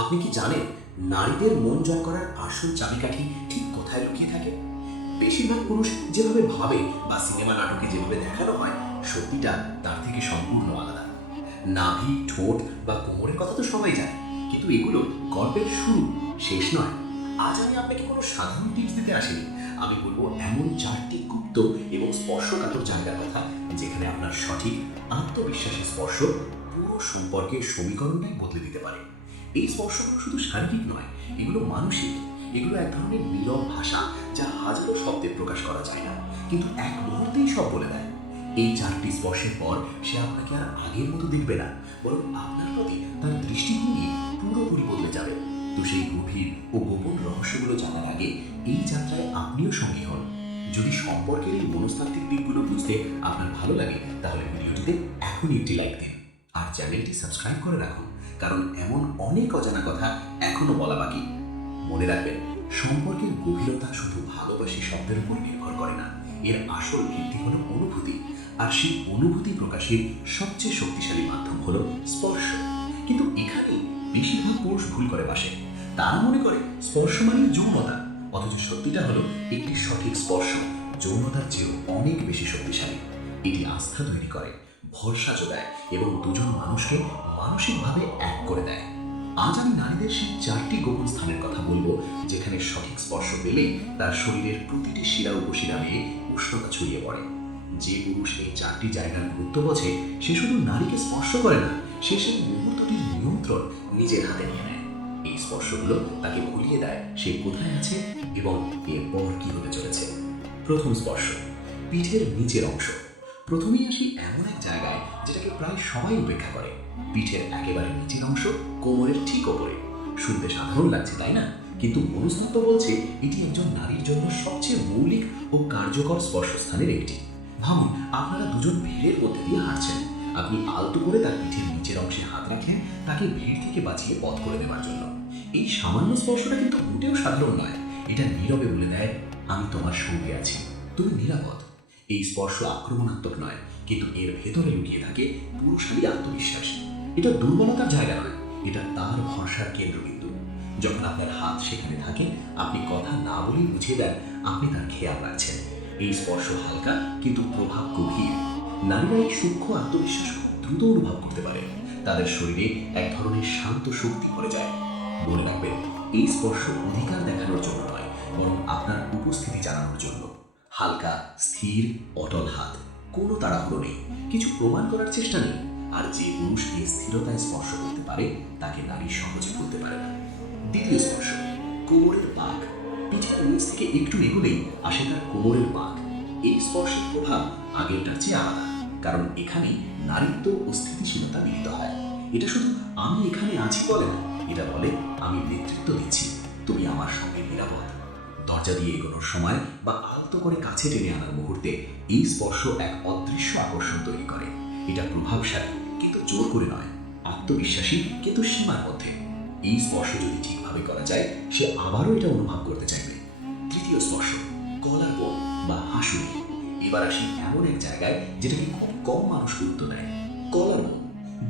আপনি কি জানেন নারীদের মন জয় করার আসল চাবিকাঠি ঠিক কোথায় লুকিয়ে থাকে? বেশিরভাগ পুরুষ যেভাবে ভাবে বা সিনেমা নাটকে যেভাবে দেখানো হয়, সত্যিটা তার থেকে সম্পূর্ণ আলাদা। নাভি, ঠোঁট বা কোমরের কথা তো সবাই জানে, কিন্তু এগুলো গল্পের শুরু, শেষ নয়। আজ আমি আপনাকে কোনো সাধারণ টিপস দিতে আসিনি। আমি বলবো এমন 4টি গুপ্ত এবং স্পর্শকাতর জায়গার কথা, যেখানে আপনার সঠিক আত্মবিশ্বাসের স্পর্শ পুরো সম্পর্কের সমীকরণটাই বদলে দিতে পারে। এই স্পর্শগুলো শুধু শারীরিক নয়, এগুলো মানসিক। এগুলো এক ধরনের নীরব ভাষা, যা হাজারো শব্দে প্রকাশ করা যায় না, কিন্তু এক মুহূর্তেই সব বলে দেয়। এই 4টি স্পর্শের পর সে আপনাকে আর আগের মতো দেখবে না, বরং আপনার প্রতি তার দৃষ্টিভঙ্গি পুরোপুরি বদলে যাবে। তো সেই গভীর ও গোপন রহস্যগুলো জানার আগে এই যাত্রায় আপনিও সঙ্গী হন। যদি সম্পর্কের এই মনস্তাত্ত্বিক দিকগুলো বুঝতে আপনার ভালো লাগে, তাহলে ভিডিওটিতে এখনই একটি লাইক দিন আর চ্যানেলটি সাবস্ক্রাইব করে রাখুন, কারণ এমন অনেক অজানা কথা এখনো বলা বাকি। মনে রাখবেন, সম্পর্কের গভীরতা শুধু ভালোবাসি শব্দের উপর নির্ভর করে না। এর আসল ভিত্তি হলো অনুভূতি, আর সেই অনুভূতি প্রকাশের সবচেয়ে শক্তিশালী মাধ্যম হলো স্পর্শ। কিন্তু এখানেই বেশিরভাগ পুরুষ ভুল করে বসে। তারা মনে করে স্পর্শ মানে যৌনতা, অথচ সত্যিটা হলো একটি সঠিক স্পর্শ যৌনতার চেয়েও অনেক বেশি শক্তিশালী। এটি আস্থা তৈরি করে, ভরসা যোগায় এবং দুজন মানুষকে মানসিকভাবে এক করে দেয়। আজ আমি নারীদের সেই 4টি গোপন স্থানের কথা বলবো, যেখানে সঠিক স্পর্শ পেলে তার শরীরের প্রতিটি শিরা উপশিরা বেয়ে উষ্ণতা ছড়িয়ে পড়ে। যে পুরুষ এই 4টি জায়গার গুরুত্ব বোঝে, সে শুধু নারীকে স্পর্শ করে না, সে সেই মুহূর্তটির নিয়ন্ত্রণ নিজের হাতে নিয়ে নেয়। এই স্পর্শগুলো তাকে ভুলিয়ে দেয় সে কোথায় আছে এবং এরপর কি হতে চলেছে। প্রথম স্পর্শ, পিঠের নিচের অংশ। প্রথমেই আসি এমন এক জায়গায় যেটাকে প্রায় সবাই উপেক্ষা করে। পিঠের একেবারে নিচের অংশ, কোমরের ঠিক ওপরে। শুনতে সাধারণ লাগছে, তাই না? কিন্তু মনস্তত্ত্ব বলছে এটি একজন নারীর জন্য সবচেয়ে মৌলিক ও কার্যকর স্পর্শস্থানের একটি। ভাবুন, আপনারা দুজন ভিড়ের মধ্যে দিয়ে হাঁটছেন। আপনি আলতো করে তার পিঠের নিচের অংশে হাত রাখেন, তাকে ভিড় থেকে বাঁচিয়ে পথ করে দেওয়ার জন্য। এই সামান্য স্পর্শটা কিন্তু মোটেও সাধারণ নয়। এটা নীরবে বলে দেয়, আমি তোমার সঙ্গে আছি, তুমি নিরাপদ। এই স্পর্শ আক্রমণাত্মক নয়, কিন্তু এর ভেতরে লুকিয়ে থাকে পুরুষালী আত্মবিশ্বাস। এটা দুর্বলতার জায়গা নয়, এটা তার ভরসার কেন্দ্রবিন্দু। যখন আপনার হাত সেখানে থাকে, আপনি কথা না বলেই বুঝিয়ে দেন আপনি তার খেয়াল রাখছেন। এই স্পর্শ হালকা, কিন্তু প্রভাব গভীর। নারীরা এই সূক্ষ্ম আত্মবিশ্বাস খুব দ্রুত অনুভব করতে পারে। তাদের শরীরে এক ধরনের শান্ত শক্তি ভরে যায়। মনে রাখবেন, এই স্পর্শ অধিকার দেখানোর জন্য নয়, বরং আপনার উপস্থিতি জানানোর জন্য। হালকা, স্থির, অটল হাত, কোনো তাড়াহুড়ো নেই, কিছু প্রমাণ করার চেষ্টা নেই। আর যে পুরুষ এই স্থিরতায় স্পর্শ করতে পারে, তাকে নারী সহজে করতে পারে না। দ্বিতীয় স্পর্শ, কোমরের বাঁক। পিঠের নিচ থেকে একটু এগোলেই আসে তার কোমরের বাঁক। এই স্পর্শের প্রভাব আগেরটার চেয়ে আলাদা, কারণ এখানে নারীত্ব ও স্থিতিশীলতা মিলিত হয়। এটা শুধু আমি এখানে আছি বলে না, এটা বলে আমি নেতৃত্ব দিচ্ছি, তুমি আমার সঙ্গে নিরাপদ। দরজা দিয়ে এগোনোর সময় বা আলতো করে কাছে টেনে আনার মুহূর্তে এই স্পর্শ এক অদৃশ্য আকর্ষণ তৈরি করে। এটা প্রভাবশালী, কিন্তু জোর করে নয়, আত্মবিশ্বাসী, কিন্তু সীমার মধ্যে। এই স্পর্শ যদি ঠিকভাবে করা যায়, সে আবারও এটা অনুভব করতে চাইবে। তৃতীয় স্পর্শ, কলার বোন বা হাসুলি। এবার আসি এমন এক জায়গায় যেটাকে খুব কম মানুষ গুরুত্ব দেয়, কলার বোন।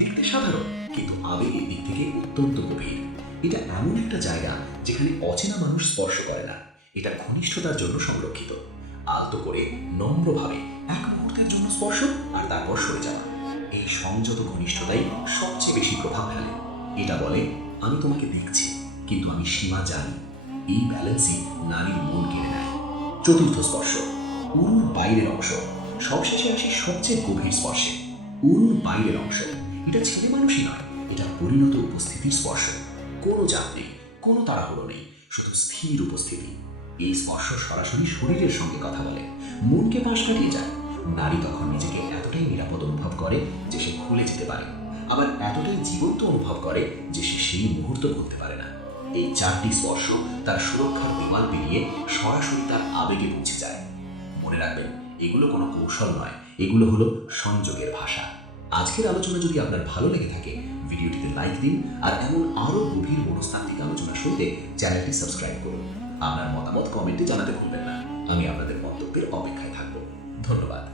দেখতে সাধারণ, কিন্তু আবেগের দিক থেকে অত্যন্ত গভীর। এটা এমন একটা জায়গা যেখানে অচেনা মানুষ স্পর্শ করে না। এটা ঘনিষ্ঠতার জন্য সংরক্ষিত। আলতো করে, নম্রভাবে এক মুহূর্তের জন্য স্পর্শ, আর তারপর সরে যাওয়া। এই সংযত ঘনিষ্ঠতাই সবচেয়ে বেশি প্রভাব ফেলে। এটা বলে, আমি তোমাকে দেখছি, কিন্তু আমি সীমা জানি। এই ব্যালেন্সই নারীর মন কেড়ে নেয়। চতুর্থ স্পর্শ, উরুর বাইরের অংশ। সবশেষে আসি সবচেয়ে গভীর স্পর্শে, উরুর বাইরের অংশ। এটা ছেলে মানুষই নয়, এটা পরিণত উপস্থিতির স্পর্শ। কোনো চাপ নেই, কোনো তাড়াহুড়ো নেই, শুধু স্থির উপস্থিতি। এই স্পর্শ সরাসরি শরীরের সঙ্গে কথা বলে, মনকে পাশ কাটিয়ে যায়। নারী তখন নিজেকে এতটাই নিরাপদ অনুভব করে যে সে খুলে যেতে পারে, আবার এতটাই জীবন্ত অনুভব করে যে সে সেই মুহূর্ত ভুলতে পারে না। এই 4টি স্পর্শ তার সুরক্ষার বিমান পেরিয়ে সরাসরি তার আবেগে পৌঁছে যায়। মনে রাখবেন, এগুলো কোনো কৌশল নয়, এগুলো হলো সংযোগের ভাষা। আজকের আলোচনা যদি আপনার ভালো লেগে থাকে, ভিডিওটিতে লাইক দিন, আর এমন আরও গভীর মনস্তাত্ত্বিক আলোচনা শুনতে চ্যানেলটি সাবস্ক্রাইব করুন। আপনার মতামত কমেন্টে জানাতে ভুলবেন না। আমি আপনাদের মন্তব্যের অপেক্ষায় থাকব। ধন্যবাদ।